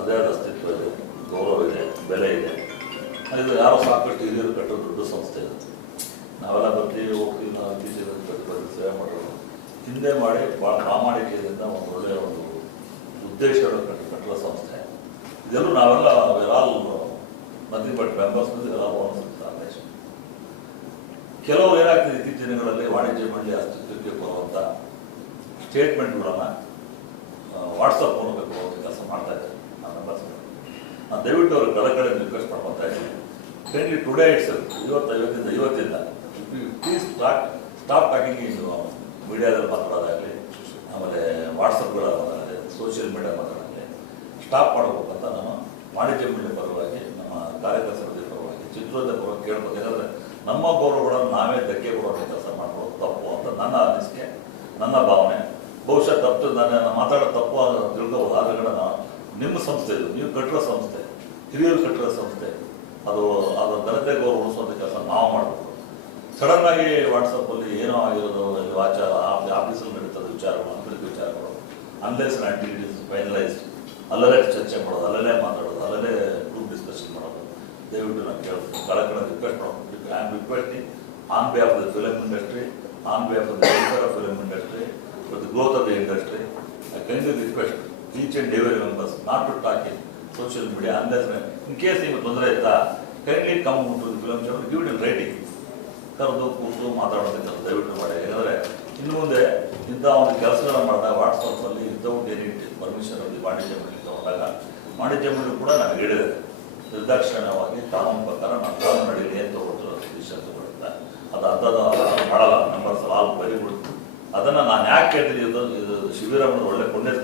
ಅದೇ ಅಸ್ತಿತ್ವ ಇದೆ, ಗೌರವ ಇದೆ, ಬೆಲೆ ಇದೆ. ಇದು ಯಾರೋ ಸಾಕಷ್ಟು ಹಿರಿಯರು ಕಟ್ಟೋ ದೊಡ್ಡ ಸಂಸ್ಥೆ ಇದೆ. ನಾವೆಲ್ಲ ಬರ್ತೀವಿ ಹೋಗ್ತೀವಿ, ನಾವು ಇತ್ತೀಚೆಗೆ ಸೇವೆ ಮಾಡೋದು ಹಿಂದೆ ಮಾಡಿ ಭಾಳ ಪ್ರಾಮಾಣಿಕೆಯಿಂದ ಒಂದು ಒಳ್ಳೆಯ ಒಂದು ಉದ್ದೇಶಗಳು ಕಟ್ಟುವ ಸಂಸ್ಥೆ. ಇದೆಲ್ಲೂ ನಾವೆಲ್ಲ ಆಲ್ ನಥಿಂಗ್ ಬಟ್ ಮೆಂಬರ್ಸ್ ಎಲ್ಲ ಆರ್ಗನೈಸೇಷನ್. ಕೆಲವರು ಏನಾಗ್ತದೆ ಇತ್ತೀಚಿನ ದಿನಗಳಲ್ಲಿ ವಾಣಿಜ್ಯ ಮಂಡಳಿ ಅಸ್ತಿತ್ವಕ್ಕೆ ಬರುವಂಥ ಸ್ಟೇಟ್ಮೆಂಟ್ಗಳನ್ನು ವಾಟ್ಸಪ್ ಮೂಲಕ ಕೊಡುವಂಥ ಕೆಲಸ ಮಾಡ್ತಾ ಇದ್ದಾರೆ ನಮ್ಮ ಮೆಂಬರ್ಸ್ಗಳು. ನಾನು ದಯವಿಟ್ಟು ಅವ್ರಿಗೆ ಕಡೆ ರಿಕ್ವೆಸ್ಟ್ ಮಾಡ್ಕೊತಾ ಇದ್ದೀನಿ. ಕೈಂಡ್ಲಿ ಟುಡೇ ಇವತ್ತಿಂದ ಪ್ಲೀಸ್ ಸ್ಟಾಪ್ ಟಾಕಿಂಗ್ ಇದು ಮೀಡಿಯಾದಲ್ಲಿ ಮಾತಾಡೋದಾಗಲಿ, ಆಮೇಲೆ ವಾಟ್ಸಪ್ಗಳ ಮಾತಾಡೋದಾಗಲಿ, ಸೋಷಿಯಲ್ ಮೀಡಿಯಾ ಮಾತಾಡೋದಾಗಲಿ ಸ್ಟಾಪ್ ಮಾಡಬೇಕು ಅಂತ ನಾನು ವಾಣಿಜ್ಯ ಮಂಡಳಿ ಪರವಾಗಿ, ನಮ್ಮ ಕಾರ್ಯಕರ್ತರ ಪರವಾಗಿ, ಚಿತ್ರೋದ್ಯಮ ಪರವಾಗಿ ಕೇಳ್ಬೇಕು. ಯಾಕಂದರೆ ನಮ್ಮ ಗೌರವಗಳನ್ನು ನಾವೇ ಧಕ್ಕೆ ಕೊಡುವಂಥ ಕೆಲಸ ಮಾಡ್ಬೋದು ತಪ್ಪು ಅಂತ ನನ್ನ ಅನಿಸಿಕೆ, ನನ್ನ ಭಾವನೆ. ಬಹುಶಃ ತಪ್ಪು ನಾನು ಮಾತಾಡೋ ತಪ್ಪು ತಿಳ್ಕೋಬೋದು. ಆದ್ರೆ ನಿಮ್ಮ ಸಂಸ್ಥೆ ಇದು, ನೀವು ಕಟ್ಟಿರೋ ಸಂಸ್ಥೆ, ಹಿರಿಯರು ಕಟ್ಟಿರೋ ಸಂಸ್ಥೆ, ಅದು ಘನತೆ ಗೌರವ ಉಳಿಸುವಂಥ ಕೆಲಸ ನಾವು ಮಾಡಬೇಕು. ಸಡನ್ನಾಗಿ ವಾಟ್ಸಪ್ಪಲ್ಲಿ ಏನೋ ಆಗಿರೋದು ಆಚಾರ ಆಫೀಸಲ್ಲಿ ನಡೀತದೆ ವಿಚಾರಗಳು, ಆಂತರಿಕ ವಿಚಾರಗಳು, ಅನ್ಲೆಸ್ ಆ್ಯಕ್ಟಿವಿಟೀಸ್ ಫೈನಲೈಸ್ ಅಲ್ಲಲ್ಲೇ ಚರ್ಚೆ ಮಾಡೋದು, ಅಲ್ಲಲ್ಲೇ ಮಾತಾಡೋದು, ಅಲ್ಲಲ್ಲೇ ಗ್ರೂಪ್ ಡಿಸ್ಕಷನ್ ಮಾಡೋದು. ದಯವಿಟ್ಟು ನಾನು ಕೇಳ್ತೀನಿ, ಕಳಕಳಿ ರಿಕ್ವೆಸ್ಟ್ ಮಾಡೋದು. I am requesting on behalf of the film industry, on behalf of the welfare of film industry, with the growth of the industry, I kindly request each and every members not to talk in social media unless in case ನಿಮಗೆ ತೊಂದರೆ ಇತ್ತಾ kindly come to the film chamber, give it in writing. ಕರೆದು ಕೂತು ಮಾತಾಡೋದಕ್ಕೆ ಕೆಲಸ ದಯವಿಟ್ಟು ಮಾಡಿ. ಯಾಕಂದರೆ ಇನ್ನು ಮುಂದೆ ಇಂಥ ಒಂದು ಕೆಲಸಗಳನ್ನು ಮಾಡಿದಾಗ ವಾಟ್ಸಪ್ಪಲ್ಲಿ ವಿತೌಟ್ ಎನಿ ಪರ್ಮಿಷನ್ ಅಲ್ಲಿ ವಾಣಿಜ್ಯ ಮಂಡಳಿ ತಗೊಂಡಾಗ ವಾಣಿಜ್ಯ ಮಂಡಳಿ ಕೂಡ ನನಗೆ ಹೇಳಿದೆ ನಿರ್ದಾಕ್ಷಿಣ್ಯವಾಗಿ ಕಾನೂನು ಪ್ರಕಾರ ನಾವು ಕಾನೂನು ನಡೀಲಿ ಅಂತ ತಗೊಳ್ತಾರೆ ಡಿಸಿಷನ್ ತಗೊಳ್ಳುತ್ತೆ. ಅದು ಮಾಡಲ್ಲ ನಂಬರ್ಸ್ ಆಲ್ ಬರೀ ಬಿಡುತ್ತೆ. ಅದನ್ನು ನಾನು ಯಾಕೆ ಕೇಳ್ತೀನಿ, ಇದು ಶಿಬಿರ ಒಳ್ಳೆ ಪುಣ್ಯದ